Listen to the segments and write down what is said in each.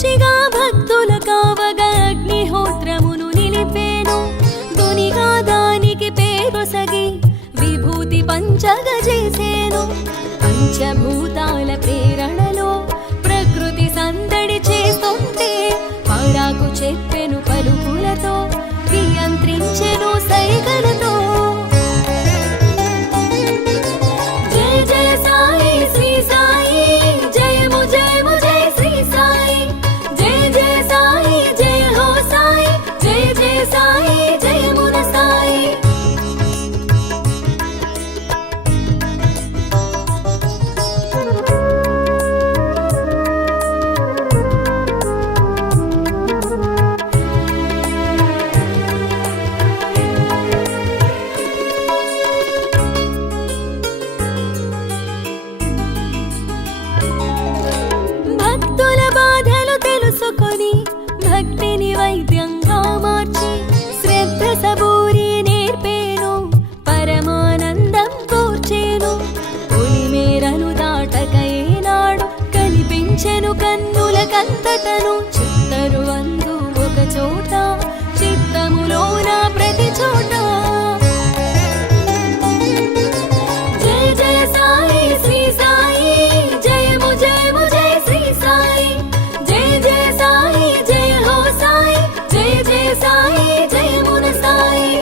సాక్షిగా భక్తుల కావగా అగ్నిహోత్రమును నిలిపేను దునిగా దానికి పేరొసగి విభూతి పంచగ చేసేను పంచభూతాల ప్రేరణలో ప్రకృతి సందడి చేస్తుంటే పరాకు చెప్పెను పలుకులతో నియంత్రించెను సైగలతో జయ జయ సాయి శ్రీ సాయి జయము జయము జయ శ్రీ సాయి జయ జయ సాయి జయ హో సాయి జయ జయ సాయి జయమున సాయి భక్తుల బాధలు తెలుసుకొని భక్తిని వైద్యంగా మార్చి శ్రద్ధ సబూరి నేర్పేను పరమానందం కూర్చేను పులిమేరను దాటక ఏనాడు కనిపించెను కన్నుల కంతటను చిత్తరు అందు ఒక చోట చిత్తములోన ప్రతి చోట జయ జయ సాయి శ్రీ సాయి జయము జయము జయ శ్రీ సాయి జయ జయ సాయి జయ హో సాయి జయ జయ సాయి జయమున సాయి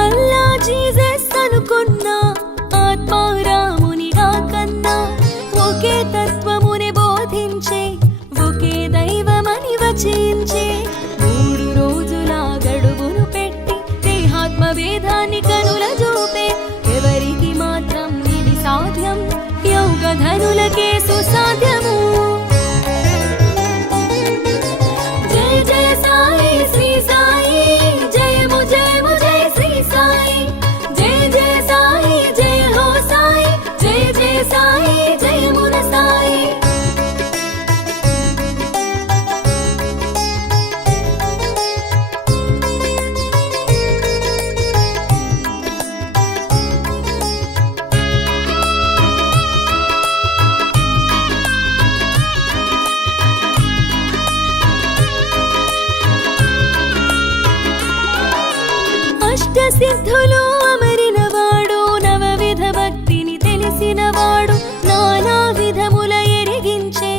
అల్లా జీసస్ అనుకున్నా ఆత్మారామునిగా కన్నా ఒకే తత్వముని బోధించే ఒకే దైవమని వచించే 3 రోజుల గడువును పెట్టి దేహాత్మ భేదాన్ని కనుల చూపే ఎవరికి మాత్రం ఇది సాధ్యం యోగ ధనులకే సుసాధ్యము జయ జయ సాయి శ్రీ సాయి జయము జయము జయ శ్రీ సాయి జయ జయ సాయి జయ హో సాయి జయ జయ సాయి జయమున సాయి అష్టసిద్ధులు అమరినవాడు నవవిధ భక్తిని తెలిసినవాడు నానా విధముల ఎరిగించే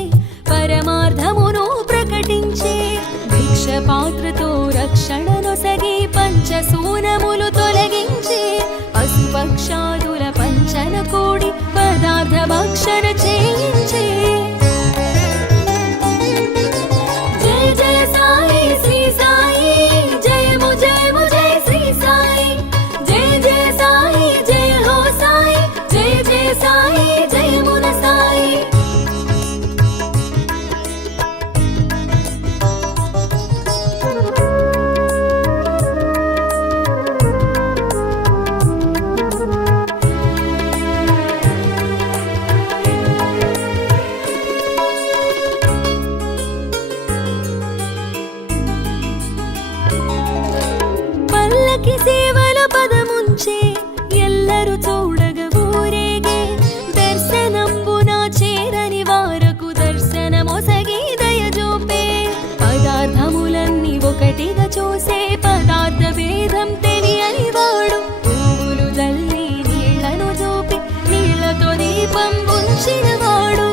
పరమార్థమును ప్రకటించే భిక్ష పాత్రతో రక్షణనొసగి పంచసూనములు తొలగించే పశుపక్షాదుల పంచన కూడి పదార్థ భక్షణ చేయించే జయ జయ సాయి శ్రీ సాయి జయము జయము జయ శ్రీ సాయి జయ జయ సాయి జయ హో సాయి జయ జయ సాయి జయమున సాయి పల్లకి సేవల పదముంచే ఎల్లరు చూడగ ఊరేగే దర్శనంబున చేరని వారకు దర్శనమొసగి దయజూపే పదార్థములన్నీ ఒకటిగా చూసే పదార్థ భేదం తెలియని వాడు పువ్వులు జల్లి నీళ్లను చూపి నీళ్లతో దీపం ఉంచిన వాడు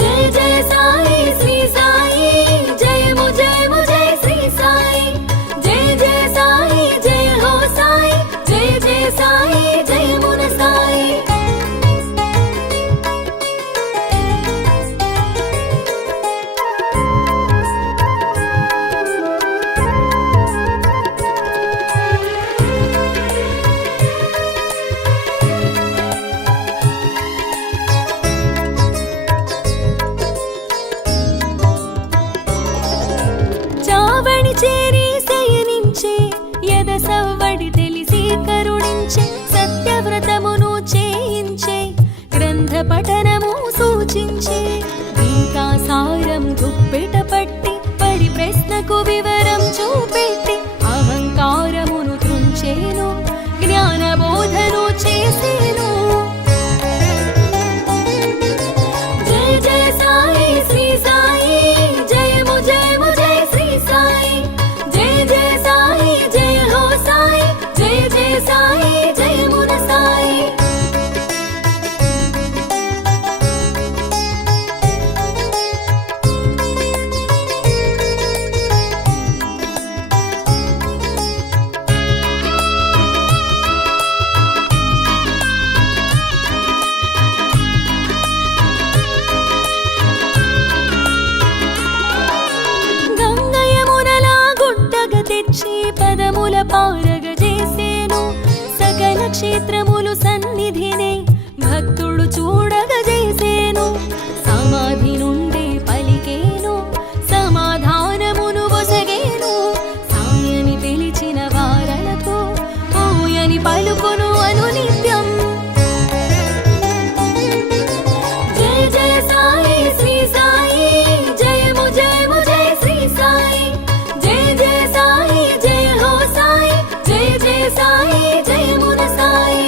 జయ జయ సాయి శ్రీ సాయి జయము జయము జయ శ్రీ సాయి జయ జయ సాయి జయ హో సాయి జయ జయ సాయి జయమున సాయి పారగజేసేను సకల క్షేత్రములు సన్నిధినే భక్తుడు చూడగజేసేను సమాధి నుండే పలికేను సమాధానమును వసగేను సాయని పిలిచిన వారలకు ఓయని పలుకును అనునిత్యం జయ జయ సాయి శ్రీ సాయి జయము జయము జయ శ్రీ సాయి జయ జయ సాయి జయ హో సాయి జయ జయ సాయి జయమున సాయి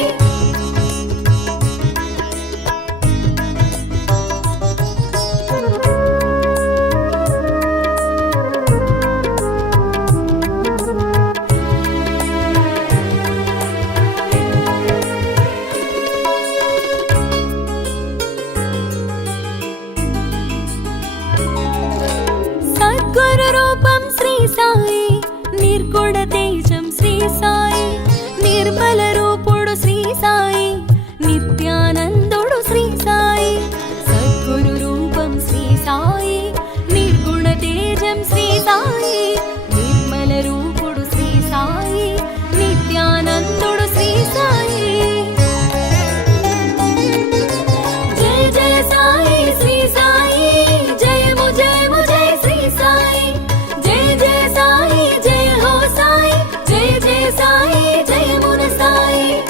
సద్గురు రూపం శ్రీ సాయి నిర్గుణ